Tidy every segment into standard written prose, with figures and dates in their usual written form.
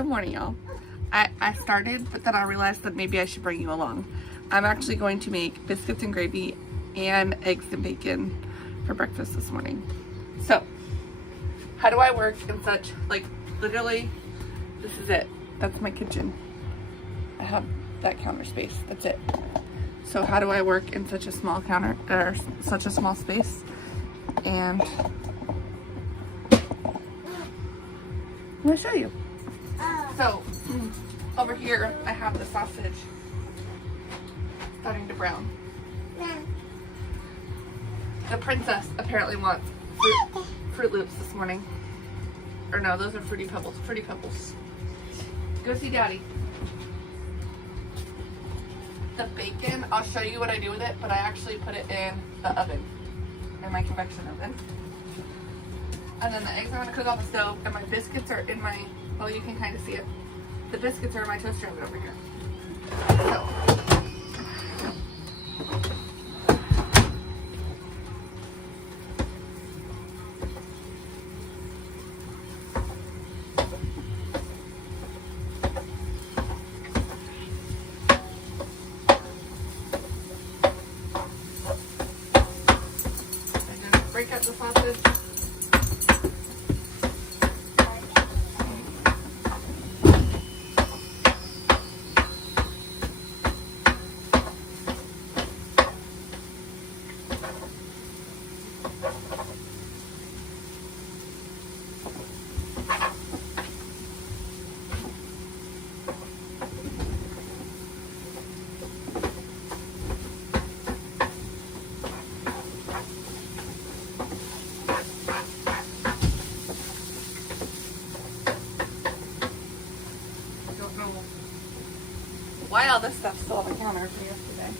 Good morning, y'all. I started, but then I realized that maybe I should bring you along. I'm actually going to make biscuits and gravy and eggs and bacon for breakfast this morning. So, how do I work in such, like, literally, this is it. That's my kitchen. I have that counter space. That's it. So how do I work in such a small counter, or such a small space? And I'm gonna show you. So, over here, I have the sausage starting to brown. The princess apparently wants Fruit Loops this morning. Or no, those are Fruity Pebbles. Fruity Pebbles. Go see Daddy. The bacon, I'll show you what I do with it, but I actually put it in the oven, in my convection oven. And then the eggs are gonna cook on the stove, and my biscuits are in my, well, you can kind of see it. The biscuits are in my toaster oven over here. So, I'm gonna break up the sausage. Why all this stuff's still on the counter from yesterday?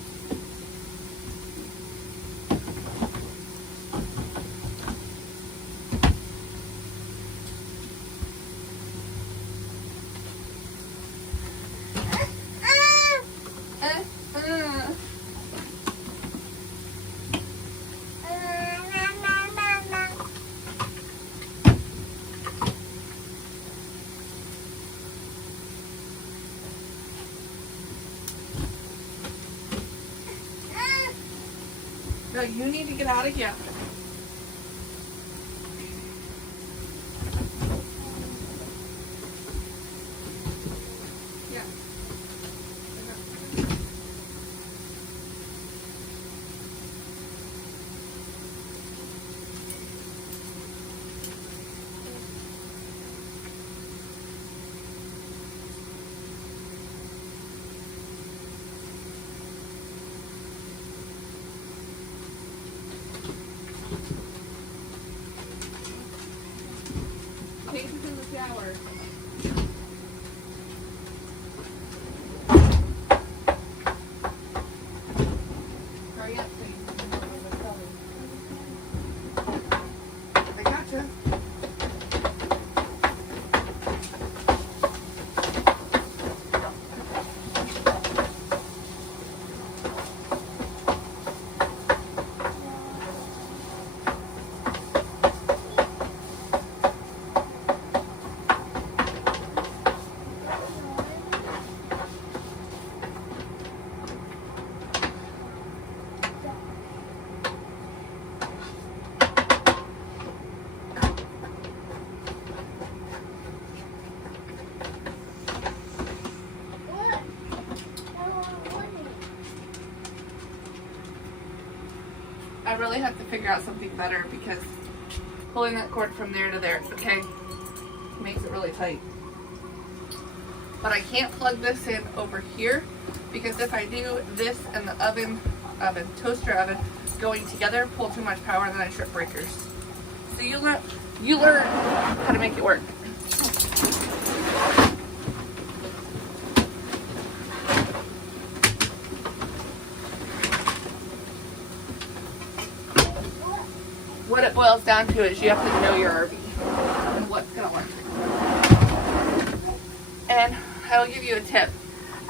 No, you need to get out of here. Yeah. Cases in the shower. Hurry up, please. I gotcha. I really have to figure out something better because pulling that cord from there to there, okay, makes it really tight. But I can't plug this in over here because if I do, this and the toaster oven going together pull too much power and then I trip breakers. So you learn how to make it work. What it boils down to is you have to know your RV and what's gonna work. And I will give you a tip.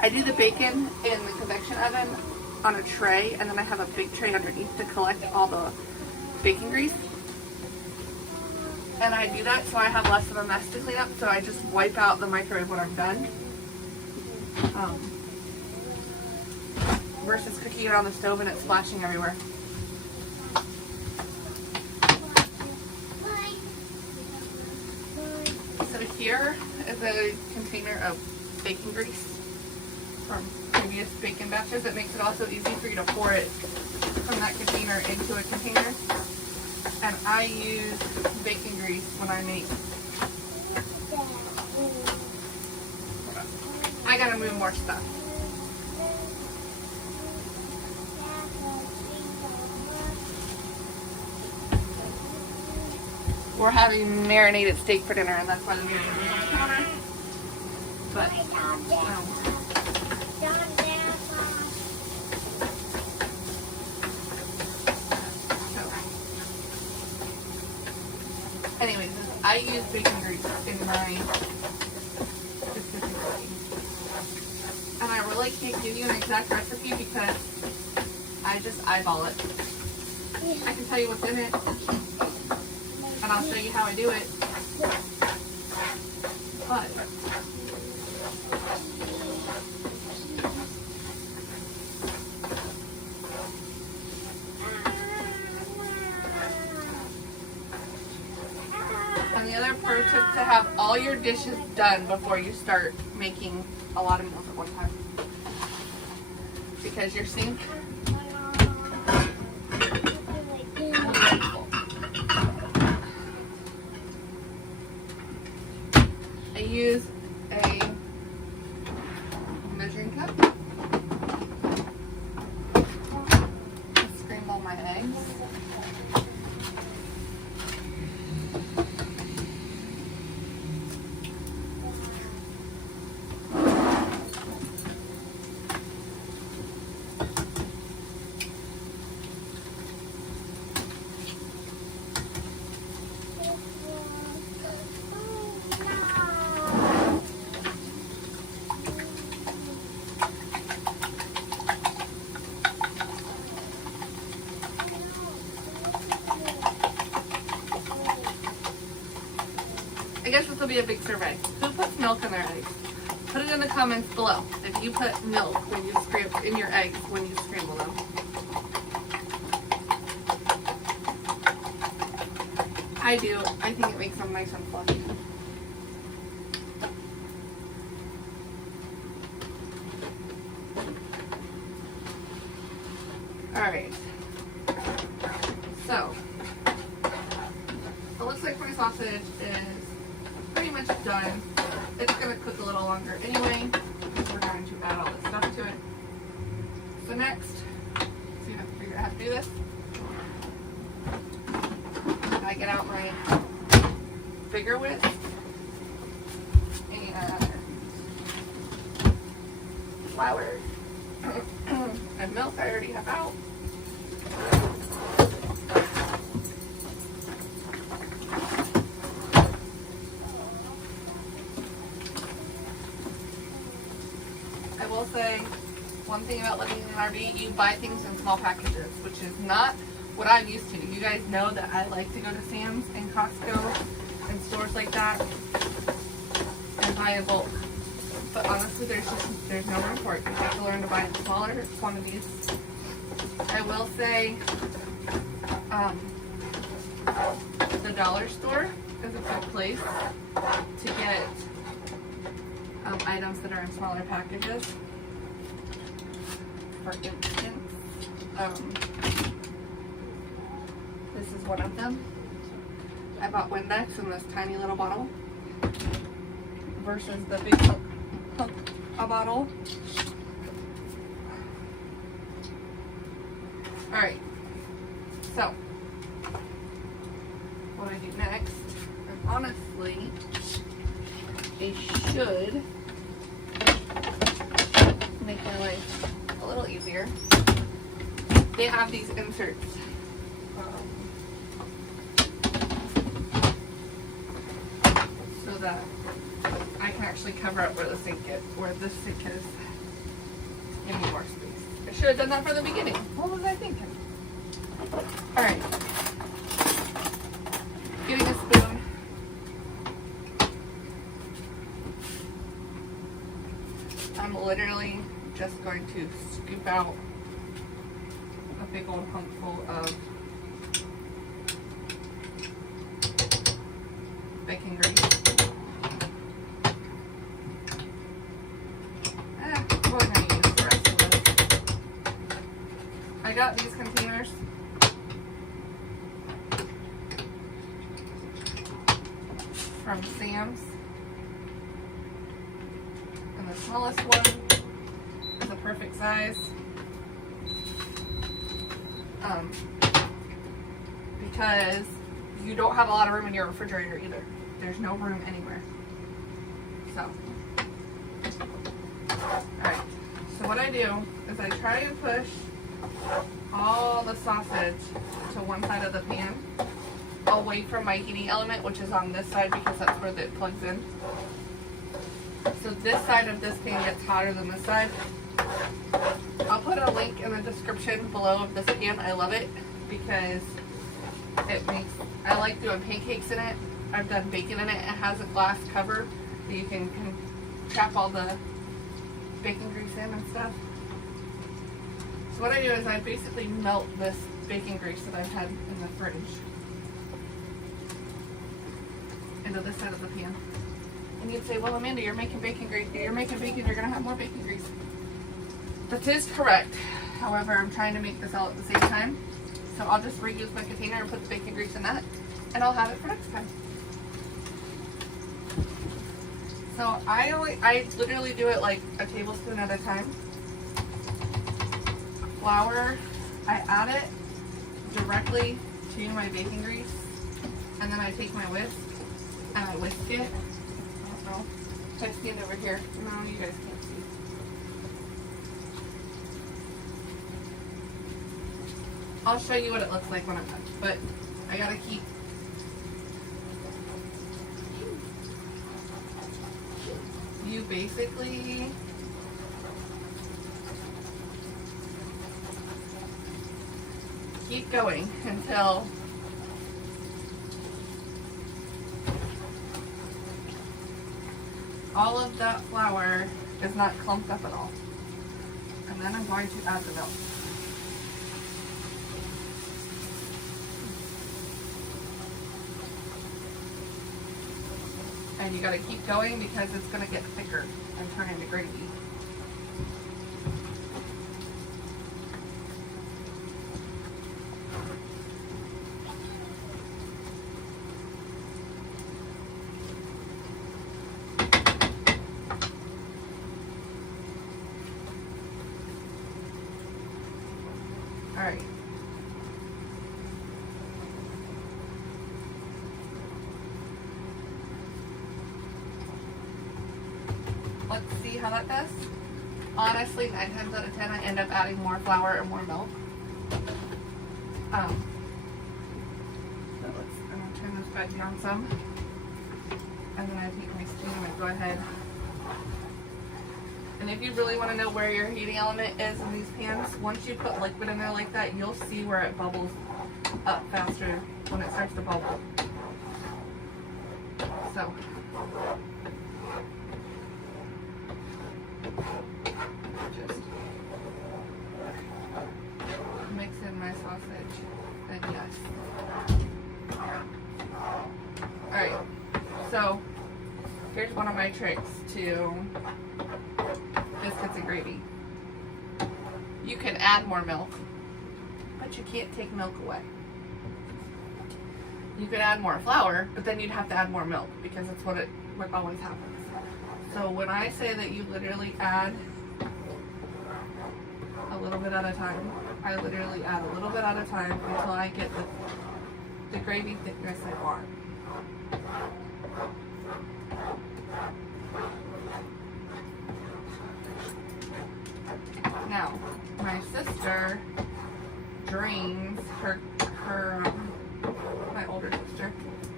I do the bacon in the convection oven on a tray, and then I have a big tray underneath to collect all the bacon grease. And I do that so I have less of a mess to clean up, so I just wipe out the microwave when I'm done. Versus cooking it on the stove and it splashing everywhere. So here is a container of bacon grease from previous bacon batches. It makes it also easy for you to pour it from that container into a container. And I use bacon grease when I make. I gotta move more stuff. We're having marinated steak for dinner, and that's why the marinade is on the counter. But, anyways, I use bacon grease in my biscuits and gravy. And I really can't give you an exact recipe because I just eyeball it. I can tell you what's in it, and I'll show you how I do it. But and the other pro tip to have all your dishes done before you start making a lot of meals at one time. Because your sink I use a measuring cup to scramble my eggs. I guess this will be a big survey. Who puts milk in their eggs? Put it in the comments below if you put milk when you scramble in your eggs when you scramble them. I do. I think it makes them nice and fluffy. Alright. So, it looks like my sausage is pretty much done. It's going to cook a little longer anyway, because we're going to add all this stuff to it. So next, so you have to figure out how to do this. I get out my bigger whisk and flour and milk I already have out. I will say one thing about living in an RV, you buy things in small packages, which is not what I'm used to. You guys know that I like to go to Sam's and Costco and stores like that and buy in bulk. But honestly, there's no room for it. You have to learn to buy in smaller quantities. I will say, the dollar store is a good place to get items that are in smaller packages. For instance, this is one of them. I bought Windex in this tiny little bottle versus the big a bottle. Alright, so what I do next, and honestly, it should make my life a little easier. They have these inserts. So that I can actually cover up where the sink is, where this sink is. Give me more space. I should have done that from the beginning. What was I thinking? Alright. Getting a spoon. I'm literally just going to scoop out a big old hunkful of bacon grease. I'm probably going to use the rest of this. I got these containers from Sam's. And the smallest one is a perfect size. Because you don't have a lot of room in your refrigerator either. There's no room anywhere. So, alright. So what I do is I try and push all the sausage to one side of the pan, away from my heating element, which is on this side because that's where it plugs in. So this side of this pan gets hotter than this side. I'll put a link in the description below of this pan. I love it because I like doing pancakes in it. I've done bacon in it. It has a glass cover that you can trap all the bacon grease in and stuff. So what I do is I basically melt this bacon grease that I've had in the fridge into this side of the pan. And you'd say, well, Amanda, you're making bacon grease. You're making bacon, you're going to have more bacon grease. That is correct. However, I'm trying to make this all at the same time. So I'll just reuse my container and put the bacon grease in that, and I'll have it for next time. So I literally do it like a tablespoon at a time. Flour, I add it directly to my bacon grease, and then I take my whisk and I whisk it. I don't know. If I stand over here, no, you guys can't see. I'll show you what it looks like when I'm done, but I gotta keep you basically keep going until all of that flour is not clumped up at all. And then I'm going to add the milk. And you gotta keep going because it's gonna get thicker and turn into gravy. All right. Let's see how that does. Honestly, 9 times out of 10, I end up adding more flour and more milk. So I'm gonna turn this back down some, and then I take my spoon and I go ahead. And if you really want to know where your heating element is in these pans, once you put liquid in there like that, you'll see where it bubbles up faster when it starts to bubble. So. Just mix in my sausage and yes. Alright, so here's one of my tricks to biscuits and gravy. You can add more milk, but you can't take milk away. You could add more flour, but then you'd have to add more milk because that's what always happens. So when I say that you literally add a little bit at a time, I literally add a little bit at a time until I get the gravy thickness I want. Now, my sister drains my older sister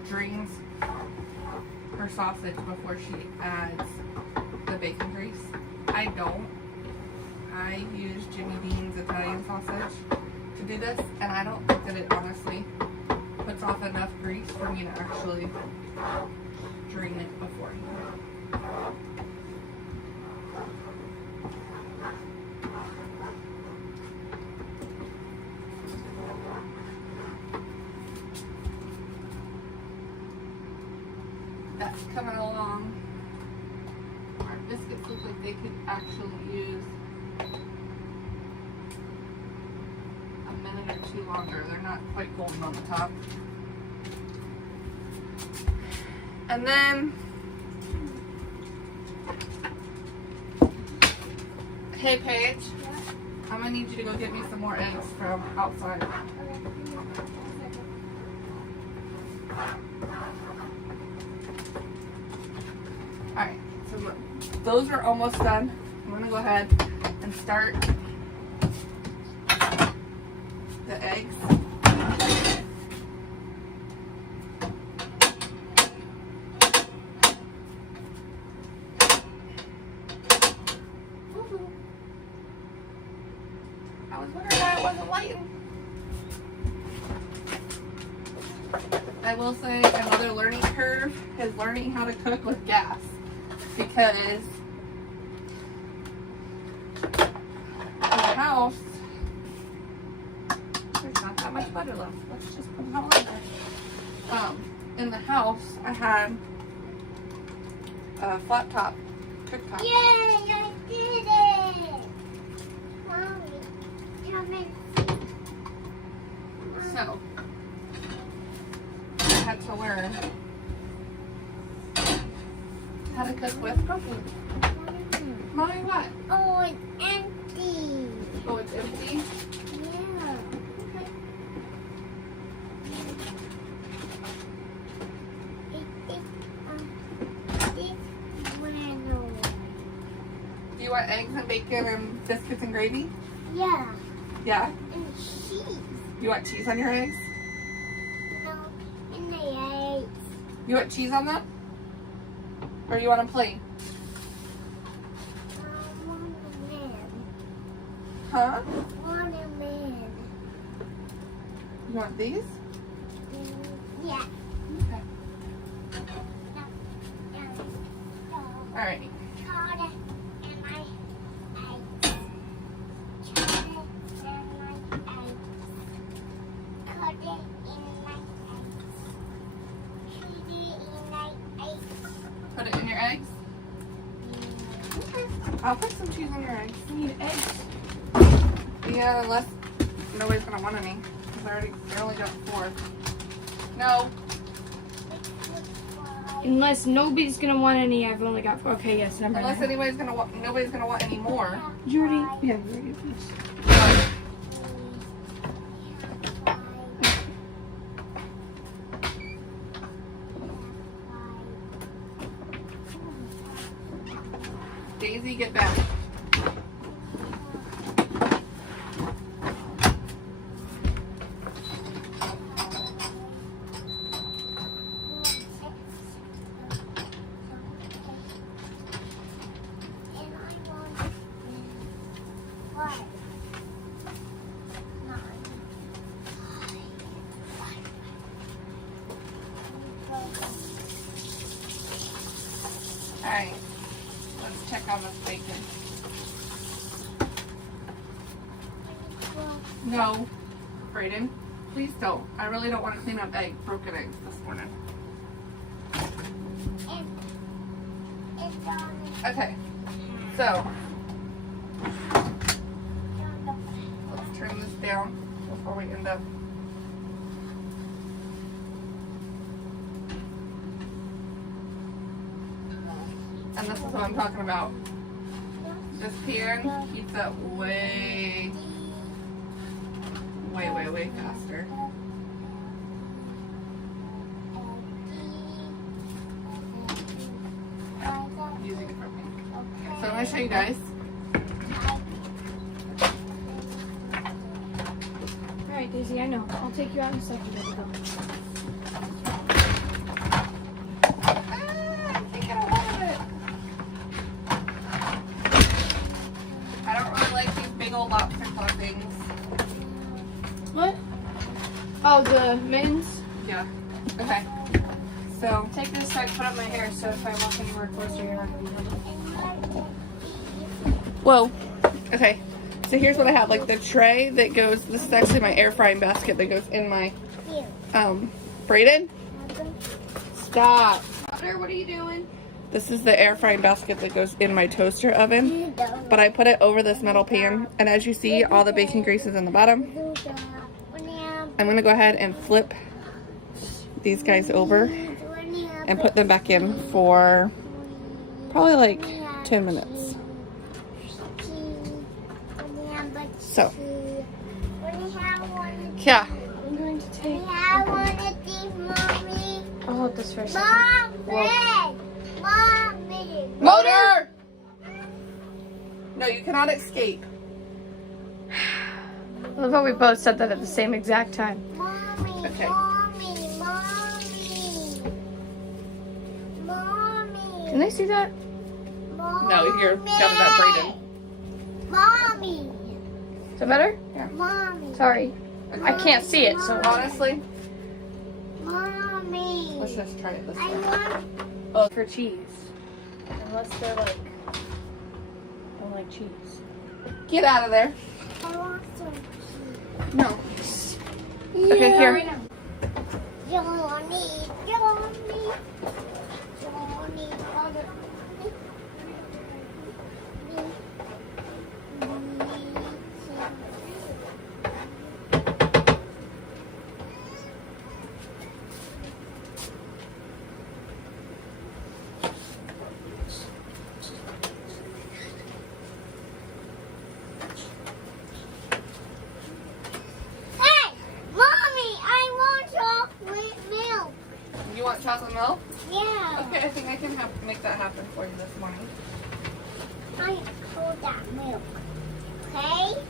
drains her sausage before she adds the bacon grease. I don't. I use Jimmy Dean's Italian sausage to do this, and I don't think that it honestly puts off enough grease for me to actually drain it beforehand. that's coming along. Our biscuits look like they could actually use a minute or two longer. They're not quite golden on the top. And then, hey Paige, I'm gonna need you to go get me some more eggs from outside. Alright, so those are almost done. I'm gonna go ahead and start the eggs. I was wondering why it wasn't lighting. I will say another learning curve is learning how to cook with gas, because in the house there's not that much butter left. Let's just put it all in there. In the house I had a flat top cooktop. Yay! I did it! Mommy, come in. So I had to learn how to cook with propane. Mommy, what? Oh, it's empty. Oh, it's empty? Yeah. Okay. This went away. Do you want eggs and bacon and biscuits and gravy? Yeah. Yeah? And cheese. You want cheese on your eggs? No, in the eggs. You want cheese on that? Or you want them plain? I want a man. Huh? Want a man. You want these? Yeah. Okay. Alright. Chocolate and my eggs. Chocolate and my eggs. Chocolate in my eggs. Chocolate in my eggs. Put it in your eggs? Okay. I'll put some cheese on your eggs. I need eggs. Yeah, unless nobody's gonna want any. Because I only got 4. No. Unless nobody's gonna want any, I've only got 4. Okay, yes, never Unless mind. anybody's gonna want, nobody's gonna want any more. You already? Yeah, you already finished. Daisy, get back. Alright, let's check on this bacon. No, Brayden, please don't. I really don't want to clean up broken eggs this morning. Okay, so let's turn this down before we end up. And this is what I'm talking about. This pan heats up way faster. Using it for me. So I'm going to show you guys. Alright, Daisy, I know. I'll take you out in a second. Go. I'm thinking I wanted it. I don't really like these big old lobster claw things. What? Oh, the mittens? Yeah. Okay. So, Take this so I can put up my hair so if I walk anywhere closer, you're not going to be able to. whoa. Okay. So here's what I have. Like the tray that goes, this is actually my air frying basket that goes in my, Brayden? Stop. Motor, what are you doing? This is the air frying basket that goes in my toaster oven. But I put it over this metal pan. And as you see, all the bacon grease is in the bottom. I'm going to go ahead and flip these guys over and put them back in for probably like 10 minutes. So, yeah. I'm going to take. I'll hold this for a second. Motor! No, you cannot escape. I love how we both said that at the same exact time. Okay. Can they see that? No, you're shouting at Brayden. Mommy. Is that better? Yeah. Mommy. Sorry. I can't see it, so. Honestly, Mommy. let's just try it this I way. want For cheese. Unless they're like. Don't like cheese. Get out of there. I want some cheese. No. Okay, here. Johnny. Hey, Mommy, I want chocolate milk. You want chocolate milk? Yeah. Okay, I think I can make that happen for you this morning. I hold that milk. Okay?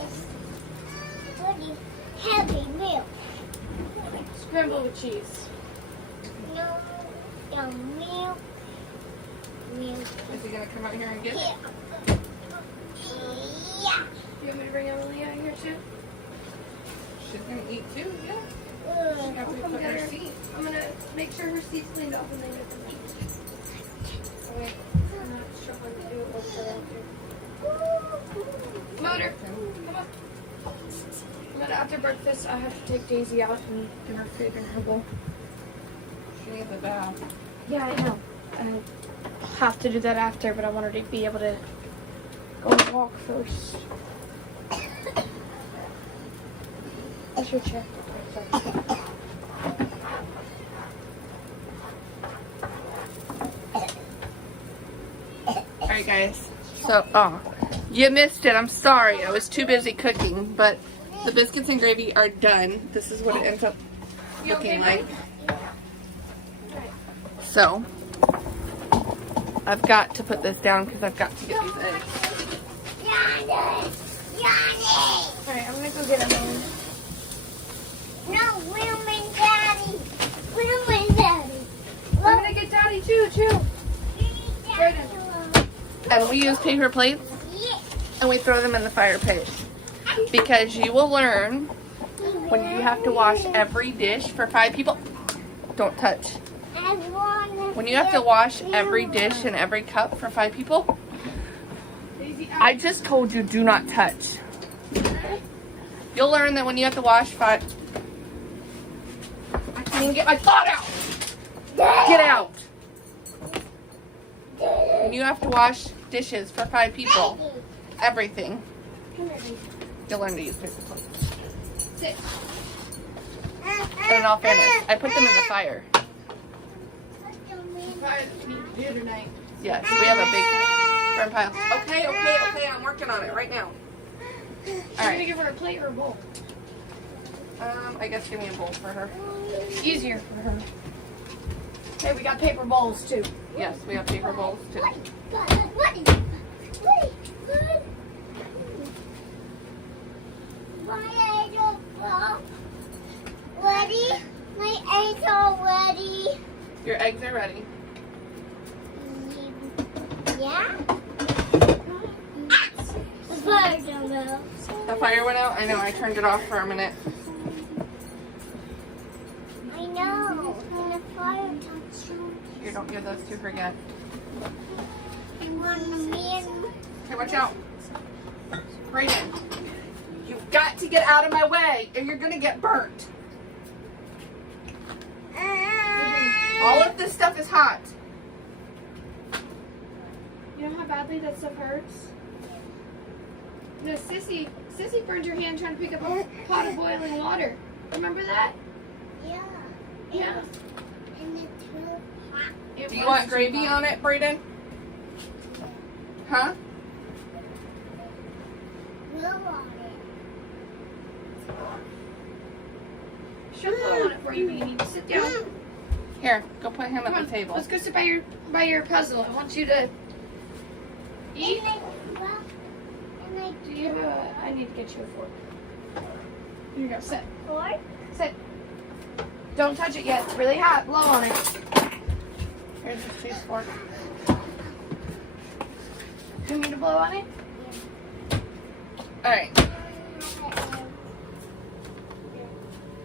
It's pretty heavy milk. Scrambled with cheese. No, the milk. Milk. Is he gonna come out here and get it? Yeah. You want me to bring Emily out here too? She's gonna eat too, yeah. She Ugh. has to put her seat. I'm gonna make sure her seat's cleaned off and then get the meat. Wait, I'm not sure how to do it with the motor. Come on. And then after breakfast, I have to take Daisy out and give her food in her bowl. She needs a bath. Yeah, I know. I have to do that after, but I want her to be able to go and walk first. That's your chair. Alright guys, so, you missed it, I'm sorry, I was too busy cooking, but the biscuits and gravy are done. This is what it ends up looking like. So, I've got to put this down because I've got to get these eggs. Johnny. Alright, I'm gonna go get Emily. No, women, daddy. Women, daddy. I'm gonna get Daddy too, And we use paper plates Yeah. and we throw them in the fire pit. Because you will learn when you have to wash every dish for 5 people. Don't touch. When you have to wash every dish and every cup for 5 people, I just told you do not touch. You'll learn that when you have to wash 5... I can't even get my thought out! Get out! When you have to wash dishes for 5 people, everything, you'll learn to use paper plates. Sit. And in all fairness, I put them in the fire. Tonight. Yes, we have a big burn pile. Okay, I'm working on it right now. Are you Alright, gonna give her a plate or a bowl? I guess give me a bowl for her. Easier for her. Hey, we got paper bowls too. Yes, we have paper bowls too. Ready? My eggs are ready. Your eggs are ready. Yeah? The fire don't know. The fire went out? I know, I turned it off for a minute. I know. And the fire touched you. You don't give those to forget. I want a man. Okay, watch out. Brayden, you've got to get out of my way or you're gonna get burnt. All of this stuff is hot. You know how badly that stuff hurts? No, Sissy burned her hand trying to pick up a pot of boiling water. Remember that? Yeah. Yeah. And the too hot. It Do you was want too gravy hot. on it, Brayden? Huh? Blow on it. She'll blow on it for you, but you need to sit down. Here, go put him Come at on, the table. let's go sit by your puzzle. I want you to eat. Do you have a? I need to get you a fork. Here you go. Sit. Fork? Sit. Don't touch it yet. It's really hot. Blow on it. Here's the cheese fork. Do you want me to blow on it? Alright.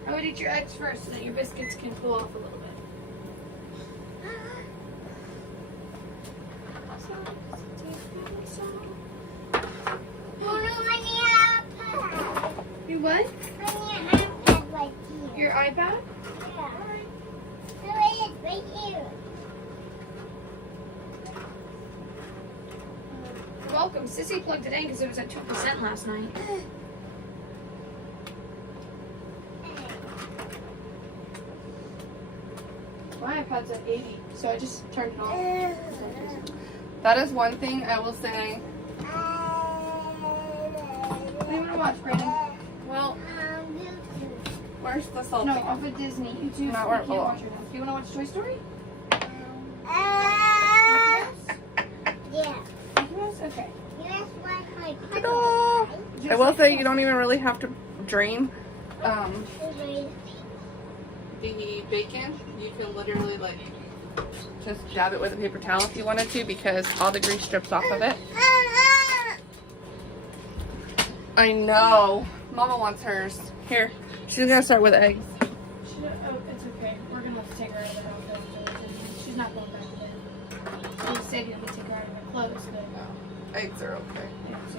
I would eat your eggs first, so that your biscuits can cool off a little bit. You what? Your iPad? You're welcome. Sissy plugged it in because it was at 2% last night. My iPad's at 80, so I just turned it off. That is one thing I will say. What do you want to watch, Brandon? Well, where's the salt? No, off of Disney. YouTube. Not where it You can't belongs. watch it now. Do you want to watch Toy Story? Yeah. Yes? Okay. You asked why my Ta-da! I will say you don't even really have to drain the bacon. You can literally like just dab it with a paper towel if you wanted to, because all the grease strips off of it. I know. Mama wants hers. Here. She's gonna start with eggs. Oh, it's okay. We're going to have to take her out of the house. She's not going back to bed. You said you had to take her out of her clothes, but... Eggs are okay. Yeah, so.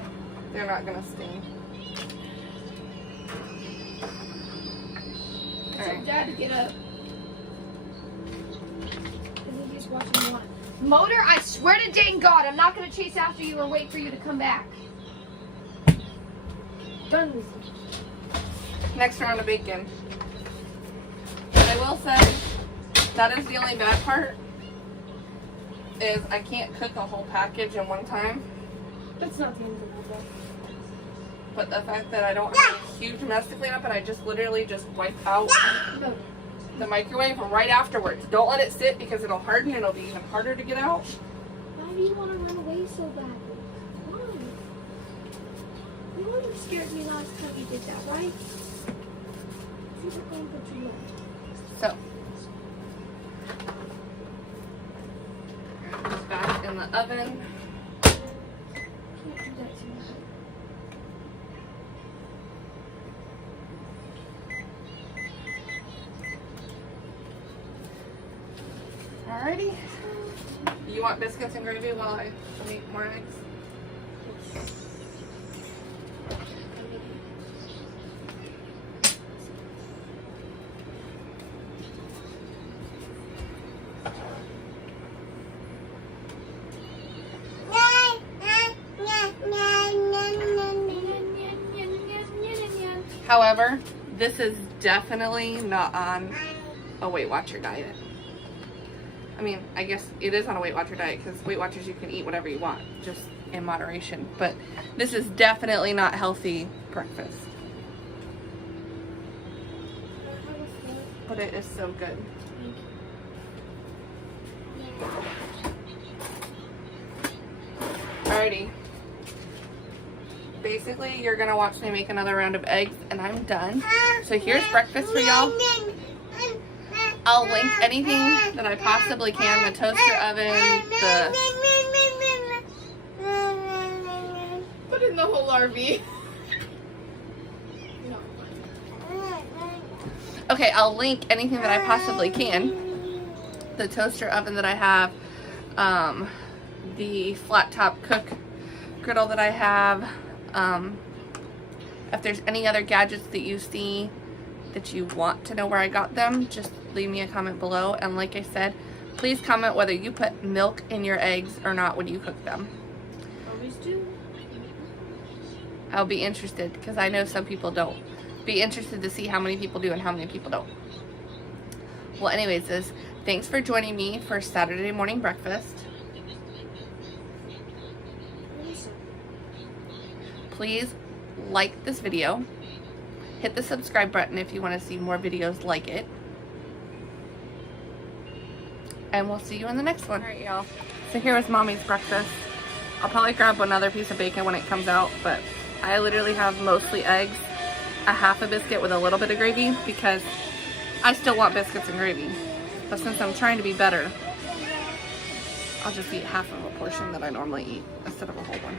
They're not gonna sting. So Alright. Dad, get up. I think he's watching one. Motor, I swear to dang God, I'm not going to chase after you or wait for you to come back. Done with you. Next round of bacon. And I will say, that is the only bad part, is I can't cook a whole package in one time. That's not the end of the world. But the fact that I don't have a huge mess to clean up and I just literally just wipe out No. the microwave right afterwards. Don't let it sit because it'll harden and it'll be even harder to get out. Why do you want to run away so badly? Why? You wouldn't have scared me last time you did that, right? You were going for too long. So, it's back in the oven. Can't do that to me. Alrighty. You want biscuits and gravy while I make more eggs? However, this is definitely not on a Weight Watcher diet. I mean, I guess it is on a Weight Watcher diet because Weight Watchers, you can eat whatever you want, just in moderation. But this is definitely not healthy breakfast. But it is so good. Alrighty. Basically, you're gonna watch me make another round of eggs, and I'm done. So here's breakfast for y'all. I'll link anything that I possibly can, the toaster oven, put in the whole RV. Okay, I'll link anything that I possibly can. The toaster oven that I have, the flat top cook griddle that I have. If there's any other gadgets that you see that you want to know where I got them, just leave me a comment below. And like I said, please comment whether you put milk in your eggs or not when you cook them. Always do. I'll be interested because I know some people don't. Be interested to see how many people do and how many people don't. Well, anyways, thanks for joining me for Saturday morning breakfast. Please like this video. Hit the subscribe button if you want to see more videos like it. And we'll see you in the next one. Alright, y'all. So here was Mommy's breakfast. I'll probably grab another piece of bacon when it comes out, but I literally have mostly eggs, a half a biscuit with a little bit of gravy because I still want biscuits and gravy. But since I'm trying to be better, I'll just eat half of a portion that I normally eat instead of a whole one.